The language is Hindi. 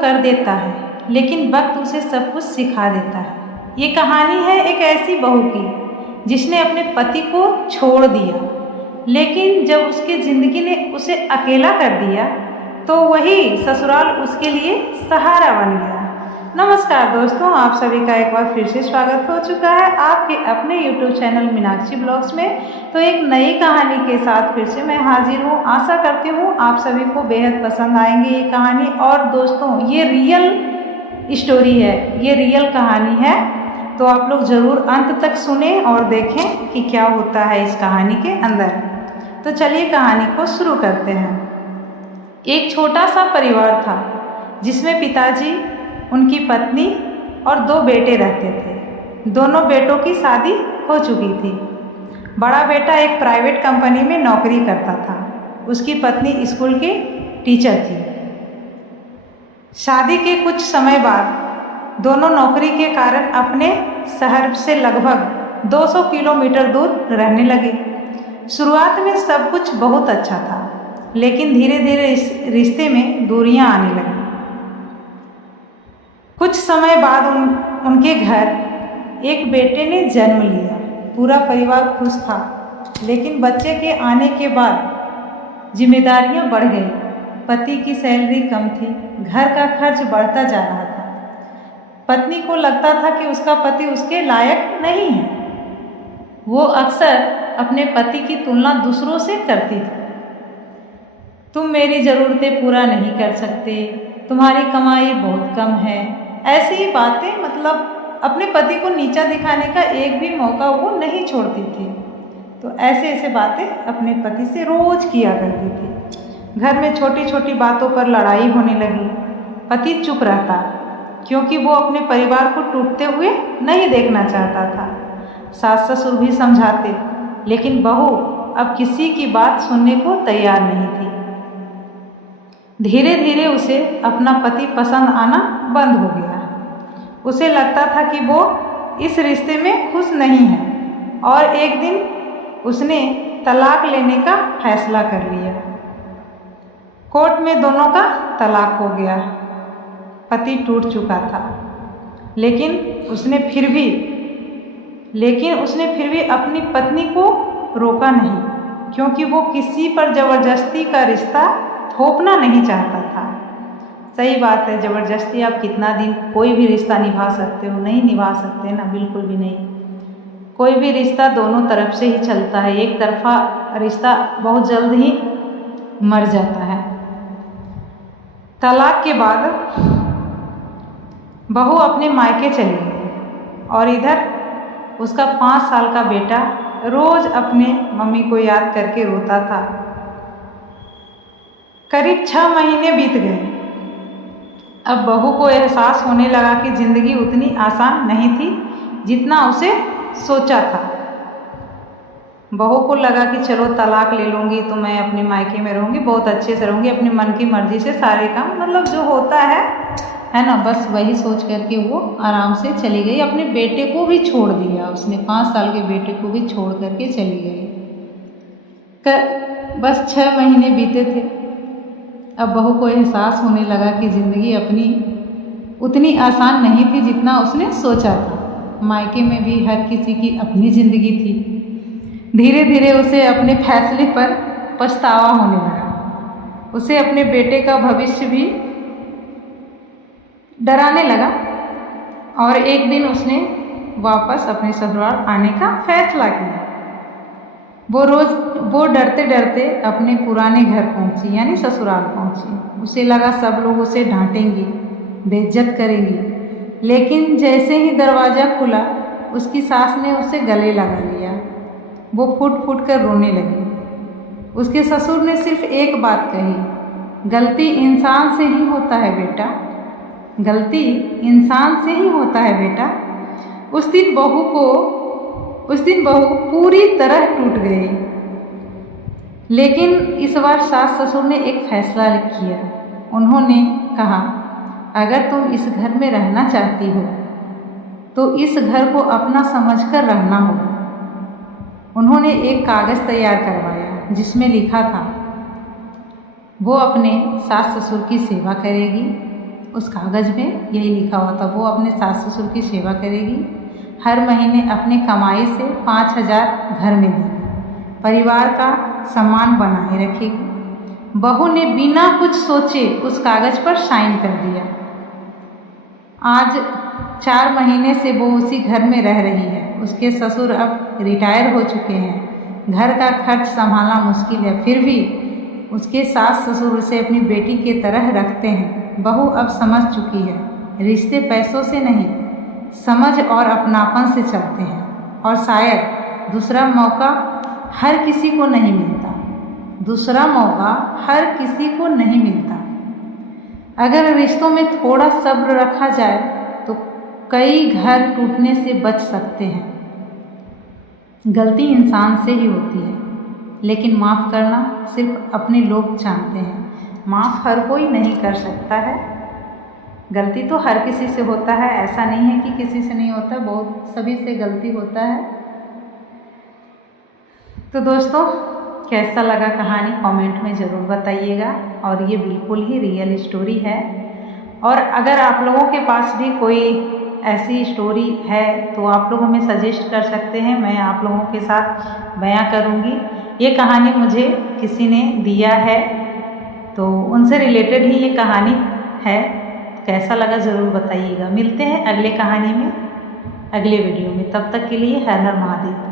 कर देता है, लेकिन वक्त उसे सब कुछ सिखा देता है। ये कहानी है एक ऐसी बहू की जिसने अपने पति को छोड़ दिया, लेकिन जब उसकी ज़िंदगी ने उसे अकेला कर दिया तो वही ससुराल उसके लिए सहारा बन गया। नमस्कार दोस्तों, आप सभी का एक बार फिर से स्वागत हो चुका है आपके अपने YouTube चैनल मीनाक्षी ब्लॉग्स में। तो एक नई कहानी के साथ फिर से मैं हाजिर हूँ। आशा करती हूँ आप सभी को बेहद पसंद आएंगी ये कहानी। और दोस्तों, ये रियल स्टोरी है, ये रियल कहानी है, तो आप लोग ज़रूर अंत तक सुने और देखें कि क्या होता है इस कहानी के अंदर। तो चलिए कहानी को शुरू करते हैं। एक छोटा सा परिवार था जिसमें पिताजी, उनकी पत्नी और 2 बेटे रहते थे। दोनों बेटों की शादी हो चुकी थी। बड़ा बेटा एक प्राइवेट कंपनी में नौकरी करता था, उसकी पत्नी स्कूल की टीचर थी। शादी के कुछ समय बाद दोनों नौकरी के कारण अपने शहर से लगभग 200 किलोमीटर दूर रहने लगे। शुरुआत में सब कुछ बहुत अच्छा था, लेकिन धीरे धीरे इस रिश्ते में दूरियां आने लगी। कुछ समय बाद उनके घर एक बेटे ने जन्म लिया। पूरा परिवार खुश था, लेकिन बच्चे के आने के बाद जिम्मेदारियां बढ़ गई। पति की सैलरी कम थी, घर का खर्च बढ़ता जा रहा था। पत्नी को लगता था कि उसका पति उसके लायक नहीं है। वो अक्सर अपने पति की तुलना दूसरों से करती थी। तुम मेरी ज़रूरतें पूरा नहीं कर सकते, तुम्हारी कमाई बहुत कम है, ऐसी ही बातें, मतलब अपने पति को नीचा दिखाने का एक भी मौका वो नहीं छोड़ती थी। तो ऐसे बातें अपने पति से रोज किया करती थी। घर में छोटी छोटी बातों पर लड़ाई होने लगी। पति चुप रहता, क्योंकि वो अपने परिवार को टूटते हुए नहीं देखना चाहता था। सास ससुर भी समझाते, लेकिन बहू अब किसी की बात सुनने को तैयार नहीं थी। धीरे धीरे उसे अपना पति पसंद आना बंद हो गया। उसे लगता था कि वो इस रिश्ते में खुश नहीं है, और एक दिन उसने तलाक लेने का फैसला कर लिया। कोर्ट में दोनों का तलाक हो गया। पति टूट चुका था, लेकिन उसने फिर भी अपनी पत्नी को रोका नहीं, क्योंकि वो किसी पर ज़बरदस्ती का रिश्ता थोपना नहीं चाहता था। सही बात है, ज़बरदस्ती आप कितना दिन कोई भी रिश्ता निभा सकते हो? नहीं निभा सकते ना, बिल्कुल भी नहीं। कोई भी रिश्ता दोनों तरफ से ही चलता है, एक तरफा रिश्ता बहुत जल्द ही मर जाता है। तलाक के बाद बहू अपने मायके चली गई, और इधर उसका 5 साल का बेटा रोज अपने मम्मी को याद करके रोता था। करीब 6 महीने बीत गए। अब बहू को एहसास होने लगा कि जिंदगी उतनी आसान नहीं थी जितना उसे सोचा था। बहू को लगा कि चलो तलाक ले लूँगी तो मैं अपने मायके में रहूँगी, बहुत अच्छे से रहूँगी, अपनी मन की मर्जी से सारे काम, मतलब जो होता है ना, बस वही सोच करके वो आराम से चली गई। अपने बेटे को भी छोड़ दिया उसने, 5 साल के बेटे को भी छोड़ करके चली गई। बस 6 महीने बीते थे। अब बहू को एहसास होने लगा कि ज़िंदगी अपनी उतनी आसान नहीं थी जितना उसने सोचा था। मायके में भी हर किसी की अपनी ज़िंदगी थी। धीरे धीरे उसे अपने फैसले पर पछतावा होने लगा। उसे अपने बेटे का भविष्य भी डराने लगा, और एक दिन उसने वापस अपने ससुराल आने का फैसला किया। वो डरते डरते अपने पुराने घर पहुंची, यानी ससुराल पहुंची। उसे लगा सब लोग उसे डांटेंगे, बेइज्जत करेंगे, लेकिन जैसे ही दरवाज़ा खुला उसकी सास ने उसे गले लगा लिया। वो फूट फूट कर रोने लगी। उसके ससुर ने सिर्फ एक बात कही, गलती इंसान से ही होता है बेटा, गलती इंसान से ही होता है बेटा। उस दिन बहू पूरी तरह टूट गई। लेकिन इस बार सास ससुर ने एक फैसला किया। उन्होंने कहा, अगर तुम इस घर में रहना चाहती हो तो इस घर को अपना समझकर रहना होगा। उन्होंने एक कागज़ तैयार करवाया जिसमें लिखा था, वो अपने सास ससुर की सेवा करेगी, उस कागज़ में यही लिखा हुआ था, वो अपने सास ससुर की सेवा करेगी, हर महीने अपनी कमाई से 5,000 घर में देगी, परिवार का सम्मान बनाए रखेगी। बहू ने बिना कुछ सोचे उस कागज़ पर साइन कर दिया। आज 4 महीने से वो उसी घर में रह रही है। उसके ससुर अब रिटायर हो चुके हैं, घर का खर्च संभालना मुश्किल है, फिर भी उसके सास ससुर उसे अपनी बेटी की तरह रखते हैं। बहू अब समझ चुकी है, रिश्ते पैसों से नहीं, समझ और अपनापन से चलते हैं। और शायद दूसरा मौका हर किसी को नहीं मिलता, दूसरा मौका हर किसी को नहीं मिलता। अगर रिश्तों में थोड़ा सब्र रखा जाए तो कई घर टूटने से बच सकते हैं। गलती इंसान से ही होती है, लेकिन माफ़ करना सिर्फ अपने लोग जानते हैं। माफ़ हर कोई नहीं कर सकता है। गलती तो हर किसी से होता है, ऐसा नहीं है कि किसी से नहीं होता, बहुत सभी से गलती होता है। तो दोस्तों, कैसा लगा कहानी कमेंट में ज़रूर बताइएगा। और ये बिल्कुल ही रियल स्टोरी है। और अगर आप लोगों के पास भी कोई ऐसी स्टोरी है तो आप लोग हमें सजेस्ट कर सकते हैं, मैं आप लोगों के साथ बयां करूंगी। ये कहानी मुझे किसी ने दिया है, तो उनसे रिलेटेड ही ये कहानी है। कैसा लगा ज़रूर बताइएगा। मिलते हैं अगले कहानी में, अगले वीडियो में। तब तक के लिए हर हर महादेव।